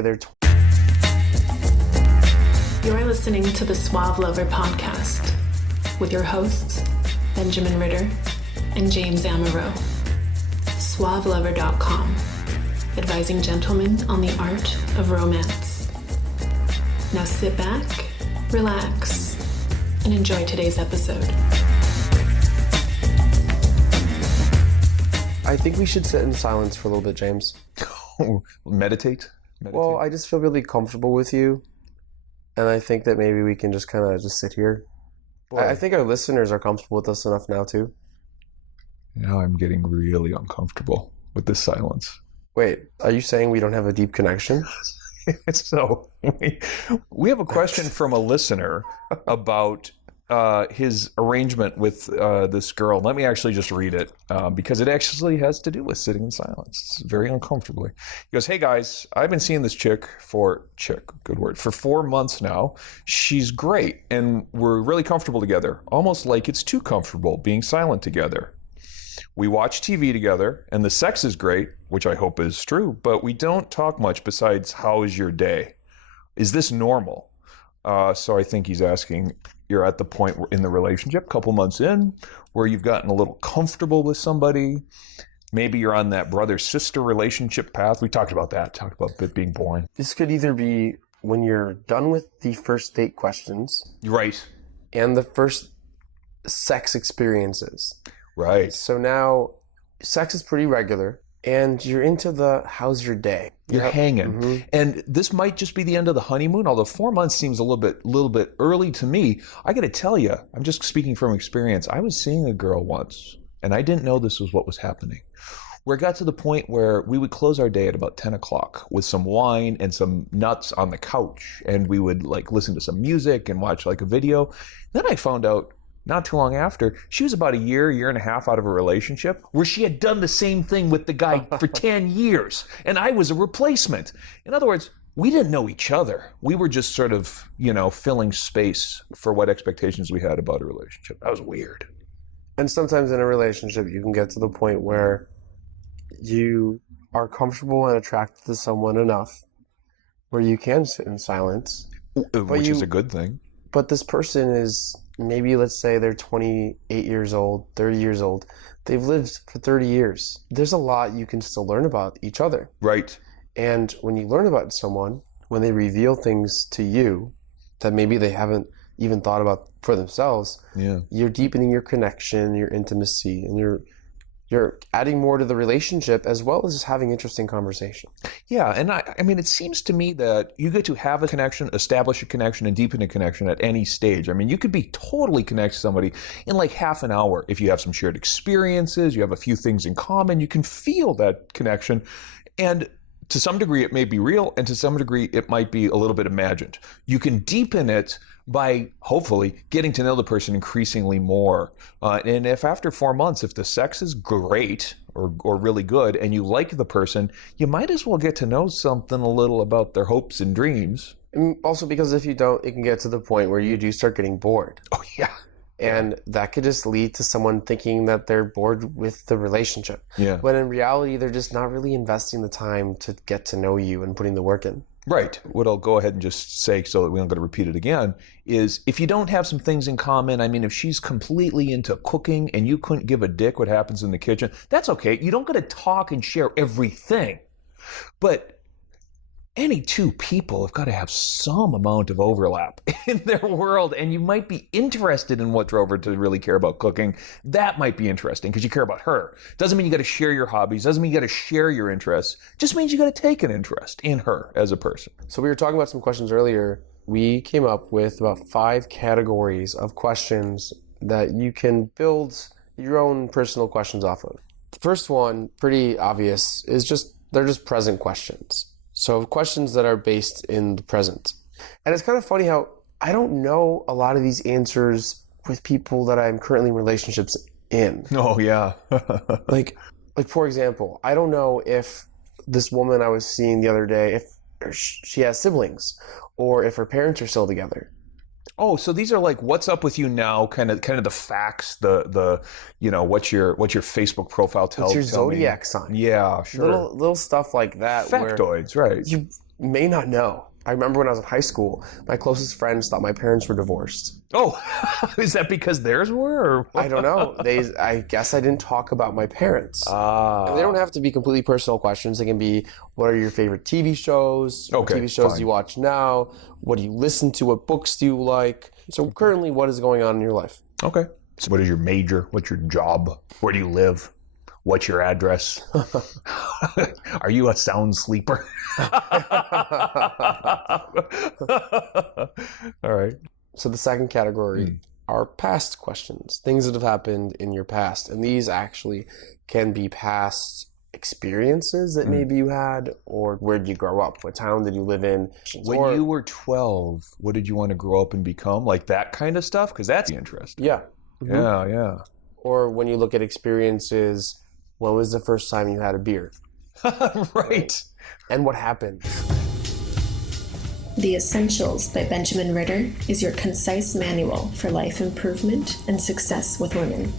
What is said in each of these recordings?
They're You're listening to the Suave Lover podcast with your hosts, Benjamin Ritter and James Amaro. SuaveLover.com, advising gentlemen on the art of romance. Now sit back, relax, and enjoy today's episode. I think we should sit in silence for a little bit, James. Meditate? Well, I just feel really comfortable with you. And I think that maybe we can just kind of just sit here. I think our listeners are comfortable with us enough now, too. Now I'm getting really uncomfortable with this silence. Wait, are you saying we don't have a deep connection? So, we have a question from a listener about his arrangement with this girl. Let me actually just read it because it actually has to do with sitting in silence. It's very uncomfortably. He goes, "Hey guys, I've been seeing this chick for 4 months now. She's great and we're really comfortable together, almost like it's too comfortable being silent together. We watch TV together and the sex is great, which I hope is true, but we don't talk much besides how is your day? Is this normal?" So I think he's asking, you're at the point in the relationship, a couple months in, where you've gotten a little comfortable with somebody. Maybe you're on that brother-sister relationship path. We talked about that, talked about it being boring. This could either be when you're done with the first date questions. Right. And the first sex experiences. Right. So now sex is pretty regular. And you're into the how's your day? You're hanging. Mm-hmm. And this might just be the end of the honeymoon, although 4 months seems a little bit early to me. I got to tell you, I'm just speaking from experience. I was seeing a girl once, and I didn't know this was what was happening. Where it got to the point where we would close our day at about 10 o'clock with some wine and some nuts on the couch. And we would like listen to some music and watch like a video. Then I found out not too long after, she was about a year and a half out of a relationship where she had done the same thing with the guy for 10 years. And I was a replacement. In other words, we didn't know each other. We were just sort of, filling space for what expectations we had about a relationship. That was weird. And sometimes in a relationship, you can get to the point where you are comfortable and attracted to someone enough where you can sit in silence. Which is a good thing. But this person is... maybe let's say they're 28 years old, 30 years old. They've lived for 30 years. There's a lot you can still learn about each other. Right. And when you learn about someone, when they reveal things to you that maybe they haven't even thought about for themselves, you're deepening your connection, your intimacy, and you're adding more to the relationship as well as just having interesting conversation. Yeah, and I mean, it seems to me that you get to have a connection, establish a connection, and deepen a connection at any stage. I mean, you could be totally connected to somebody in like half an hour if you have some shared experiences, you have a few things in common, you can feel that connection. And to some degree, it may be real, and to some degree, it might be a little bit imagined. You can deepen it by hopefully getting to know the person increasingly more. And if after 4 months, if the sex is great or really good and you like the person, you might as well get to know something a little about their hopes and dreams. And also because if you don't, it can get to the point where you do start getting bored. Oh, yeah. And that could just lead to someone thinking that they're bored with the relationship. Yeah. When in reality, they're just not really investing the time to get to know you and putting the work in. Right. What I'll go ahead and just say so that we don't got to repeat it again is if you don't have some things in common, I mean, if she's completely into cooking and you couldn't give a dick what happens in the kitchen, that's okay. You don't got to talk and share everything. But any two people have got to have some amount of overlap in their world, and you might be interested in what drove her to really care about cooking. That might be interesting because you care about her. Doesn't mean you got to share your hobbies. Doesn't mean you got to share your interests. Just means you got to take an interest in her as a person. So we were talking about some questions earlier. We came up with about 5 categories of questions that you can build your own personal questions off of. The first one, pretty obvious, is they're just present questions. So questions that are based in the present. And it's kind of funny how I don't know a lot of these answers with people that I'm currently in relationships in. Oh, yeah. Like for example, I don't know if this woman I was seeing the other day, if she has siblings or if her parents are still together. Oh, so these are like what's up with you now, kind of the facts, the what's your Facebook profile tells. What's your zodiac sign? Yeah, sure. Little stuff like that. Factoids, right? may not know. I remember when I was in high school, my closest friends thought my parents were divorced. Oh, is that because theirs were? Or? I don't know. I guess I didn't talk about my parents. And they don't have to be completely personal questions. They can be, what are your favorite TV shows? What TV shows do you watch now? What do you listen to? What books do you like? So currently, what is going on in your life? Okay. So what is your major? What's your job? Where do you live? What's your address? Are you a sound sleeper? All right. So the second category are past questions, things that have happened in your past. And these actually can be past experiences that maybe you had, or where did you grow up? What town did you live in? When you were 12, what did you want to grow up and become? Like that kind of stuff? Because that's interesting. Yeah. Yeah. Or when you look at experiences, when was the first time you had a beer? Right. And what happened? The Essentials by Benjamin Ritter is your concise manual for life improvement and success with women.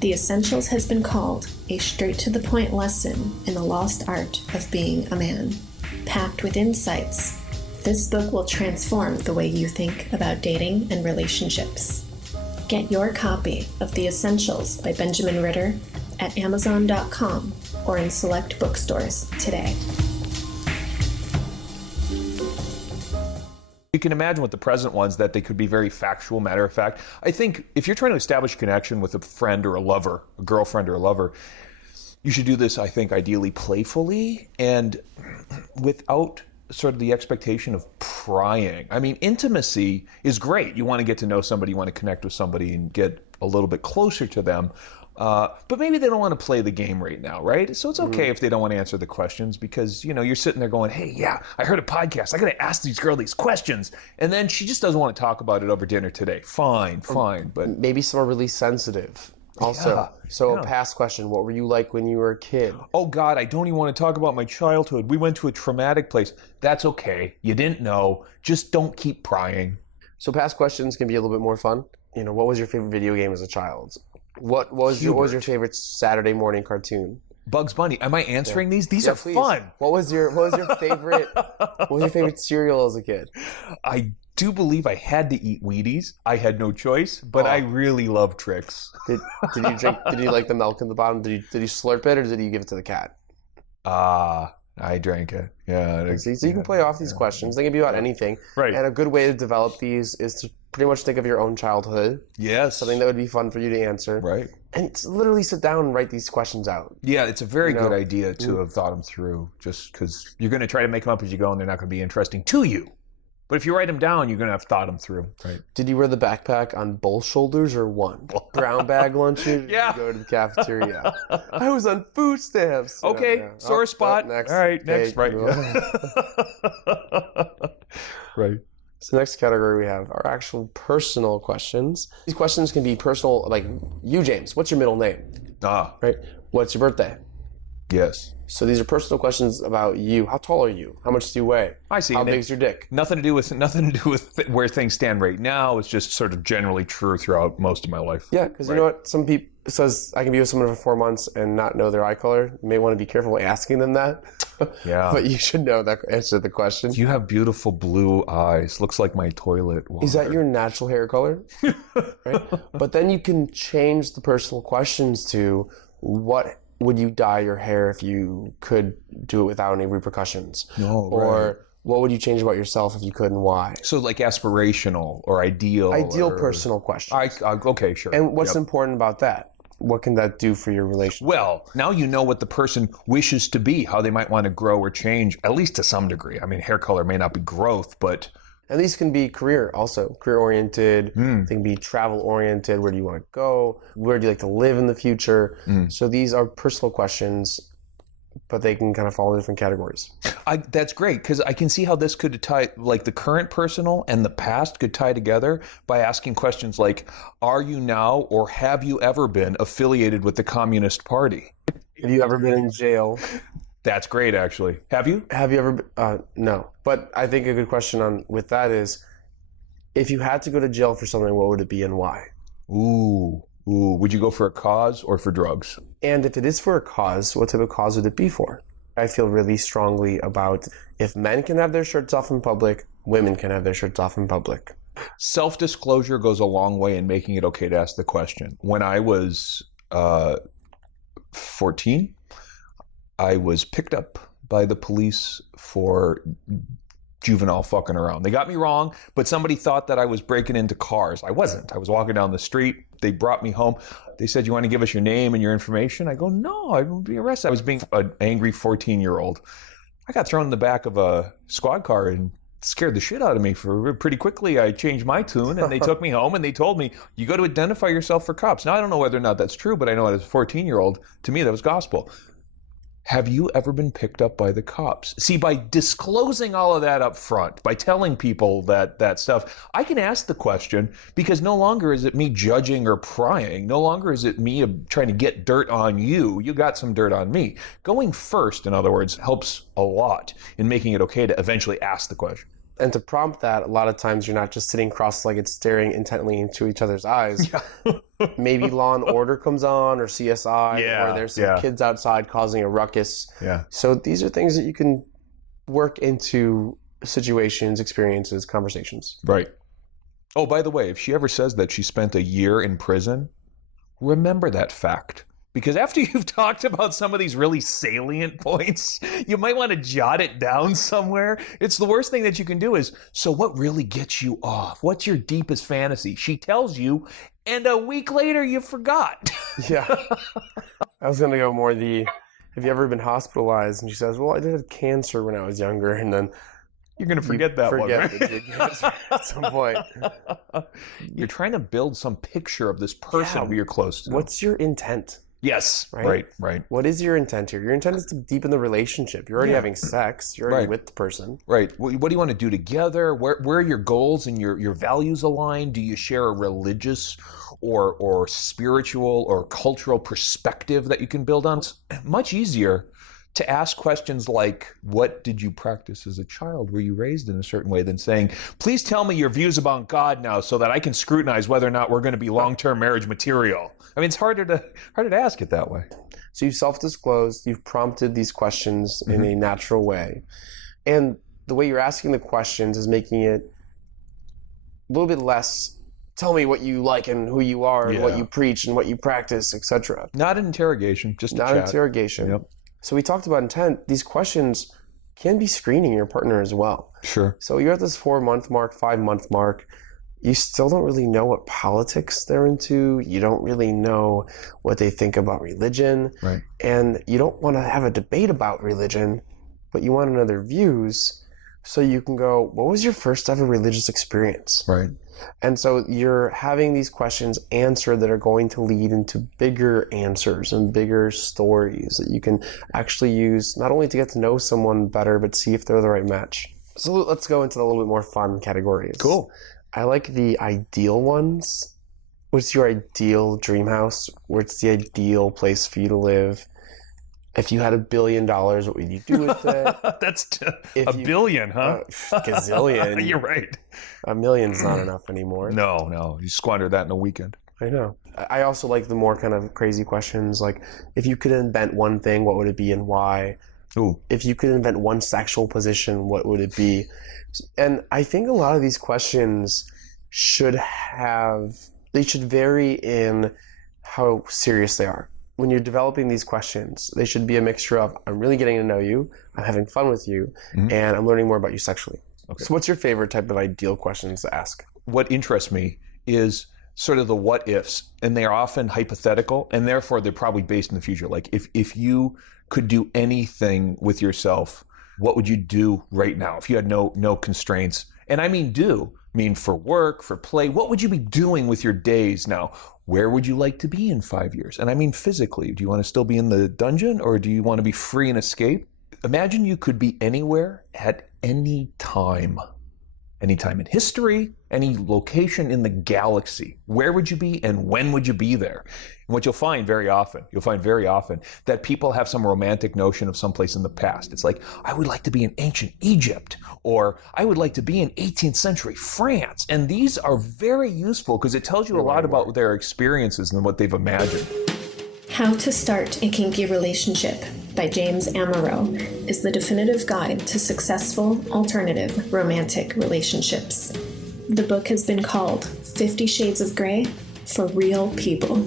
The Essentials has been called a straight-to-the-point lesson in the lost art of being a man. Packed with insights, this book will transform the way you think about dating and relationships. Get your copy of The Essentials by Benjamin Ritter at Amazon.com or in select bookstores today. You can imagine with the present ones that they could be very factual, matter of fact. I think if you're trying to establish a connection with a friend or a lover, a girlfriend or a lover, you should do this, I think, ideally playfully and without sort of the expectation of prying. I mean, intimacy is great. You want to get to know somebody, you want to connect with somebody and get a little bit closer to them. But maybe they don't want to play the game right now, right? So it's okay if they don't want to answer the questions because, you know, you're sitting there going, hey, yeah, I heard a podcast. I got to ask these girls these questions. And then she just doesn't want to talk about it over dinner today. Fine. But maybe some are really sensitive. Also, a past question, what were you like when you were a kid? Oh, God, I don't even want to talk about my childhood. We went to a traumatic place. That's okay. You didn't know. Just don't keep prying. So past questions can be a little bit more fun. You know, what was your favorite video game as a child? What was your favorite Saturday morning cartoon? Bugs Bunny. Am I answering these? These are please. fun. What was your favorite cereal as a kid? I do believe I had to eat Wheaties. I had no choice, but I really love Trix. Did you like the milk in the bottom? Did you slurp it or did you give it to the cat? I drank it. Yeah. So you can play off these questions. They can be about anything. Right. And a good way to develop these is to pretty much think of your own childhood. Yes. Something that would be fun for you to answer. Right. And literally sit down and write these questions out. Yeah, it's a very good idea to have thought them through just because you're going to try to make them up as you go and they're not going to be interesting to you. But if you write them down, you're going to have thought them through. Right. Did you wear the backpack on both shoulders or one? Brown bag lunches? Yeah. Go to the cafeteria. I was on food stamps. Okay, sore spot. Next. All right, next. Right. Right. So the next category we have are actual personal questions. These questions can be personal, like you, James. What's your middle name? Right. What's your birthday? Yes. So these are personal questions about you. How tall are you? How much do you weigh? I see. How big's your dick? Nothing to do with where things stand right now. It's just sort of generally true throughout most of my life. Yeah, because you know what? Some people says I can be with someone for 4 months and not know their eye color. You may want to be careful asking them that. Yeah. But you should know that answer to the question. You have beautiful blue eyes. Looks like my toilet water. Is that your natural hair color? Right. But then you can change the personal questions to what would you dye your hair if you could do it without any repercussions? Or what would you change about yourself if you could and why? So like aspirational or ideal. Personal questions. Okay, sure. And what's important about that? What can that do for your relationship? Well, now you know what the person wishes to be, how they might want to grow or change, at least to some degree. I mean, hair color may not be growth, but... And these can be career-oriented. They can be travel-oriented. Where do you want to go? Where do you like to live in the future? So these are personal questions, but they can kind of fall in different categories. That's great, because I can see how this could tie, like the current personal and the past could tie together by asking questions like, are you now or have you ever been affiliated with the Communist Party? Have you ever been in jail? That's great, actually. Have you? Have you ever? No. But I think a good question with that is, if you had to go to jail for something, what would it be and why? Ooh. Would you go for a cause or for drugs? And if it is for a cause, what type of cause would it be for? I feel really strongly about if men can have their shirts off in public, women can have their shirts off in public. Self-disclosure goes a long way in making it okay to ask the question. When I was 14, I was picked up by the police for juvenile fucking around. They got me wrong, but somebody thought that I was breaking into cars. I wasn't. I was walking down the street. They brought me home. They said, "You want to give us your name and your information?" I go, "No, I won't be arrested." I was being an angry 14-year-old. I got thrown in the back of a squad car and scared the shit out of me. For pretty quickly, I changed my tune, and they took me home, and they told me, "You got to identify yourself for cops." Now, I don't know whether or not that's true, but I know as a 14-year-old, to me, that was gospel. Have you ever been picked up by the cops? See, by disclosing all of that up front, by telling people that stuff, I can ask the question, because no longer is it me judging or prying. No longer is it me trying to get dirt on you. You got some dirt on me. Going first, in other words, helps a lot in making it okay to eventually ask the question. And to prompt that, a lot of times you're not just sitting cross-legged staring intently into each other's eyes. Yeah. Maybe Law and Order comes on, or CSI, or there's some kids outside causing a ruckus. Yeah. So these are things that you can work into situations, experiences, conversations. Right. Oh, by the way, if she ever says that she spent a year in prison, remember that fact. Because after you've talked about some of these really salient points, you might want to jot it down somewhere. It's the worst thing that you can do is, so what really gets you off? What's your deepest fantasy? She tells you, and a week later you forgot. Yeah. I was going to go more have you ever been hospitalized? And she says, well, I did have cancer when I was younger. And then you're going to forget that one, right? That you did cancer at some point. You're trying to build some picture of this person who you're close to. What's your intent? Yes, right. What is your intent here? Your intent is to deepen the relationship. You're already having sex. You're already with the person. Right. What do you want to do together? Where are your goals and your values aligned? Do you share a religious or spiritual or cultural perspective that you can build on? It's much easier to ask questions like, what did you practice as a child? Were you raised in a certain way? Than saying, please tell me your views about God now so that I can scrutinize whether or not we're going to be long-term marriage material. I mean, it's harder to ask it that way. So you've self-disclosed, you've prompted these questions in a natural way. And the way you're asking the questions is making it a little bit less, tell me what you like and who you are and what you preach and what you practice, etc. Not an interrogation, just a chat. Not interrogation. Yep. So we talked about intent. These questions can be screening your partner as well. Sure. So you're at this 4-month mark, 5-month mark. You still don't really know what politics they're into. You don't really know what they think about religion. Right. And you don't want to have a debate about religion, but you want to know their views so you can go, what was your first ever religious experience? Right. And so you're having these questions answered that are going to lead into bigger answers and bigger stories that you can actually use not only to get to know someone better, but see if they're the right match. So let's go into the little bit more fun categories. Cool. I like the ideal ones. What's your ideal dream house? What's the ideal place for you to live? If you had $1 billion, what would you do with it? That's a billion, huh? Gazillion. You're right. $1 million's not enough anymore. No. You squander that in a weekend. I know. I also like the more kind of crazy questions, like if you could invent one thing, what would it be and why? Ooh. If you could invent one sexual position, what would it be? And I think a lot of these questions should vary in how serious they are. When you're developing these questions, they should be a mixture of, I'm really getting to know you, I'm having fun with you, and I'm learning more about you sexually. Okay. So what's your favorite type of ideal questions to ask? What interests me is sort of the what ifs, and they're often hypothetical, and therefore they're probably based in the future. Like if you could do anything with yourself, what would you do right now if you had no constraints? And I mean for work, for play, what would you be doing with your days now? Where would you like to be in 5 years? And I mean physically. Do you want to still be in the dungeon, or do you want to be free and escape? Imagine you could be anywhere at any time. Any time in history, any location in the galaxy. Where would you be and when would you be there? And what you'll find very often that people have some romantic notion of someplace in the past. It's like, I would like to be in ancient Egypt, or I would like to be in 18th century France. And these are very useful because it tells you a lot about their experiences and what they've imagined. How to start a kinky relationship. by James Amaro is the definitive guide to successful, alternative, romantic relationships. The book has been called 50 Shades of Grey for Real People.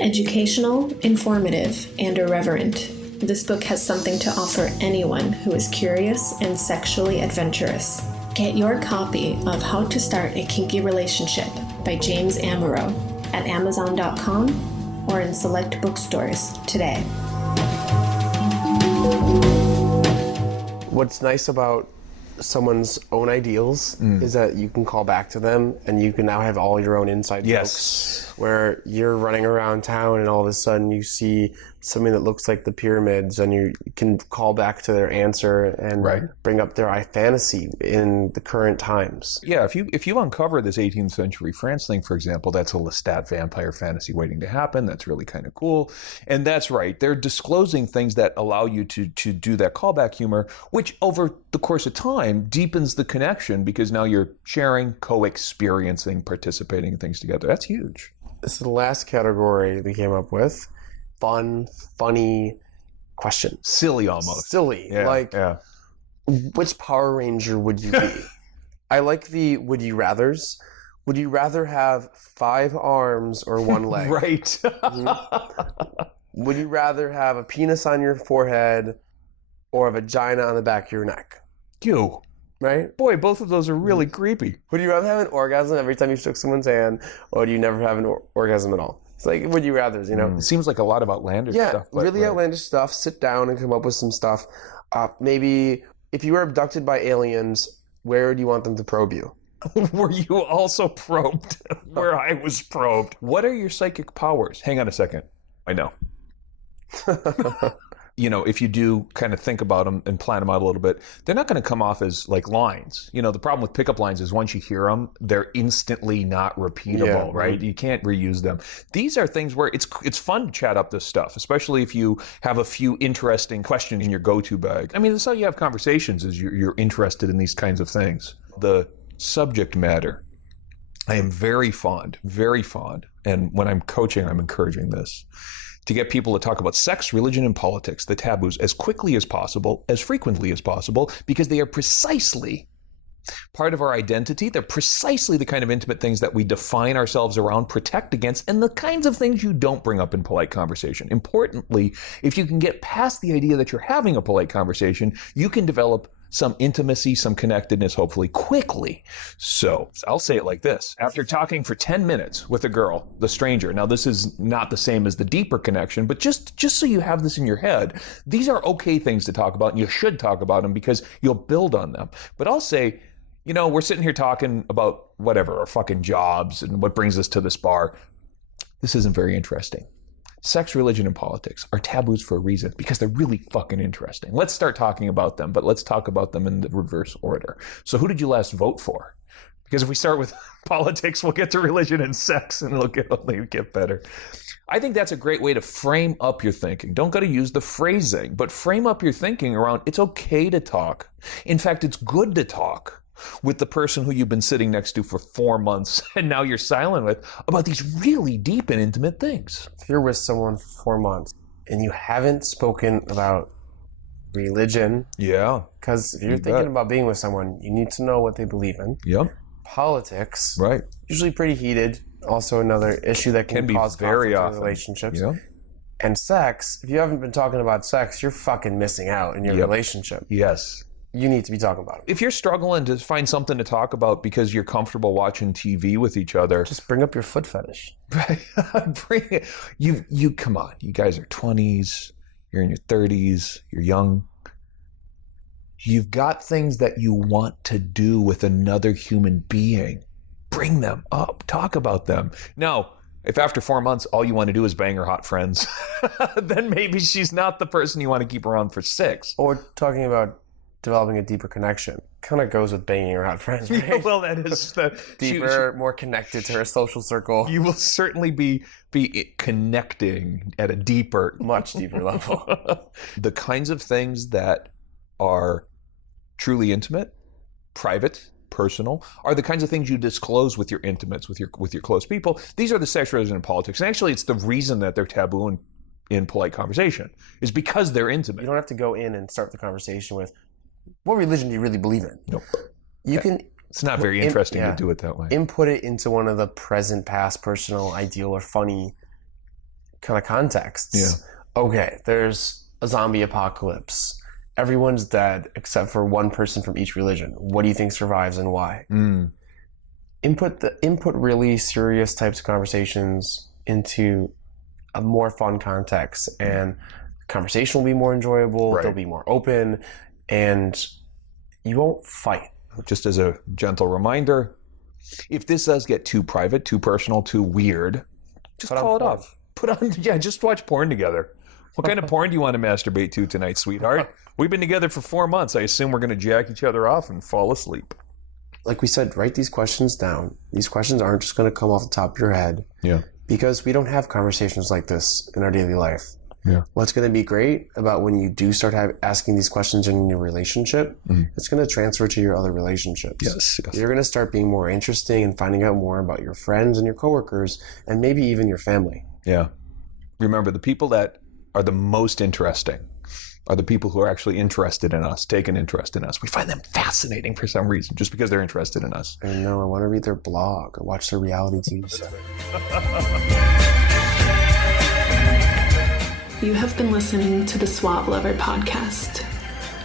Educational, informative, and irreverent, this book has something to offer anyone who is curious and sexually adventurous. Get your copy of How to Start a Kinky Relationship by James Amaro at Amazon.com or in select bookstores today. What's nice about someone's own ideals is that you can call back to them and you can now have all your own inside jokes where you're running around town and all of a sudden you see something that looks like the pyramids and you can call back to their answer and bring up their fantasy in the current times. Yeah, if you uncover this 18th century France thing, for example, that's a Lestat vampire fantasy waiting to happen. That's really kind of cool. And that's right. They're disclosing things that allow you to do that callback humor, which over the course of time deepens the connection because now you're sharing, co-experiencing, participating in things together. That's huge. This is the last category we came up with. Fun, funny questions. Silly almost. Silly. Yeah, which Power Ranger would you be? I like the would you rathers. Would you rather have 5 arms or 1 leg? Right. Mm-hmm. Would you rather have a penis on your forehead or a vagina on the back of your neck? You. Right? Boy, both of those are really creepy. Would you rather have an orgasm every time you shook someone's hand, or do you never have an orgasm at all? It's like, would you rather, you know? It seems like a lot of outlandish stuff. Yeah, really outlandish stuff. Sit down and come up with some stuff. Maybe if you were abducted by aliens, where do you want them to probe you? Were you also probed where I was probed? What are your psychic powers? Hang on a second. I know. You know, if you do kind of think about them and plan them out a little bit, they're not going to come off as like lines. You know, the problem with pickup lines is once you hear them, they're instantly not repeatable, right? You can't reuse them. These are things where it's fun to chat up this stuff, especially if you have a few interesting questions in your go-to bag. I mean, that's how you have conversations, is you're interested in these kinds of things. The subject matter. I am very fond, and when I'm coaching, I'm encouraging this, to get people to talk about sex, religion, and politics, the taboos, as quickly as possible, as frequently as possible, because they are precisely part of our identity. They're precisely the kind of intimate things that we define ourselves around, protect against, and the kinds of things you don't bring up in polite conversation. Importantly, if you can get past the idea that you're having a polite conversation, you can develop some intimacy, some connectedness, hopefully quickly. So I'll say it like this. After talking for 10 minutes with a girl, the stranger, now this is not the same as the deeper connection, but just so you have this in your head, these are okay things to talk about, and you should talk about them because you'll build on them. But I'll say, you know, we're sitting here talking about whatever, our fucking jobs and what brings us to this bar. This isn't very interesting. Sex, religion, and politics are taboos for a reason, because they're really fucking interesting. Let's start talking about them, but let's talk about them in the reverse order. So who did you last vote for? Because if we start with politics, we'll get to religion and sex, and it'll only get better. I think that's a great way to frame up your thinking. Don't go to use the phrasing, but frame up your thinking around it's okay to talk. In fact, it's good to talk with the person who you've been sitting next to for 4 months and now you're silent with about these really deep and intimate things. If you're with someone for 4 months and you haven't spoken about religion, because if you're thinking about being with someone, you need to know what they believe in. Politics, usually pretty heated. Also another issue that can cause very conflict in relationships. And sex, if you haven't been talking about sex, you're fucking missing out in your relationship. You need to be talking about it. If you're struggling to find something to talk about because you're comfortable watching TV with each other, just bring up your foot fetish. Bring it. You come on. You guys are 20s. You're in your 30s. You're young. You've got things that you want to do with another human being. Bring them up. Talk about them. Now, if after 4 months all you want to do is bang her hot friends, then maybe she's not the person you want to keep around for 6. Or talking about developing a deeper connection. Kind of goes with banging her hot friends, right? Well, that is the deeper, more connected to her social circle. You will certainly be connecting at a deeper, much deeper level. The kinds of things that are truly intimate, private, personal, are the kinds of things you disclose with your intimates, with your close people. These are the sex, religion, and politics. And actually, it's the reason that they're taboo and in polite conversation is because they're intimate. You don't have to go in and start the conversation with, what religion do you really believe in? Nope. You can... It's not very interesting to do it that way. Input it into one of the present, past, personal, ideal, or funny kind of contexts. Yeah. Okay, there's a zombie apocalypse. Everyone's dead except for one person from each religion. What do you think survives and why? Input really serious types of conversations into a more fun context, and the conversation will be more enjoyable. Right. They'll be more open, and you won't fight. Just as a gentle reminder, if this does get too private, too personal, too weird, just call it off. Just watch porn together. What kind of porn do you want to masturbate to tonight, sweetheart? We've been together for 4 months. I assume we're going to jack each other off and fall asleep. Like we said, write these questions down. These questions aren't just going to come off the top of your head. Yeah. Because we don't have conversations like this in our daily life. Yeah. What's going to be great about when you do start asking these questions in your relationship, it's going to transfer to your other relationships. Yes. You're going to start being more interesting and finding out more about your friends and your coworkers and maybe even your family. Yeah. Remember, the people that are the most interesting are the people who are actually interested in us, take an interest in us. We find them fascinating for some reason, just because they're interested in us. I know. I want to read their blog or watch their reality TV show. You have been listening to the Suave Lover podcast.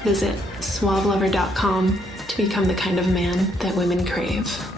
Visit suavelover.com to become the kind of man that women crave.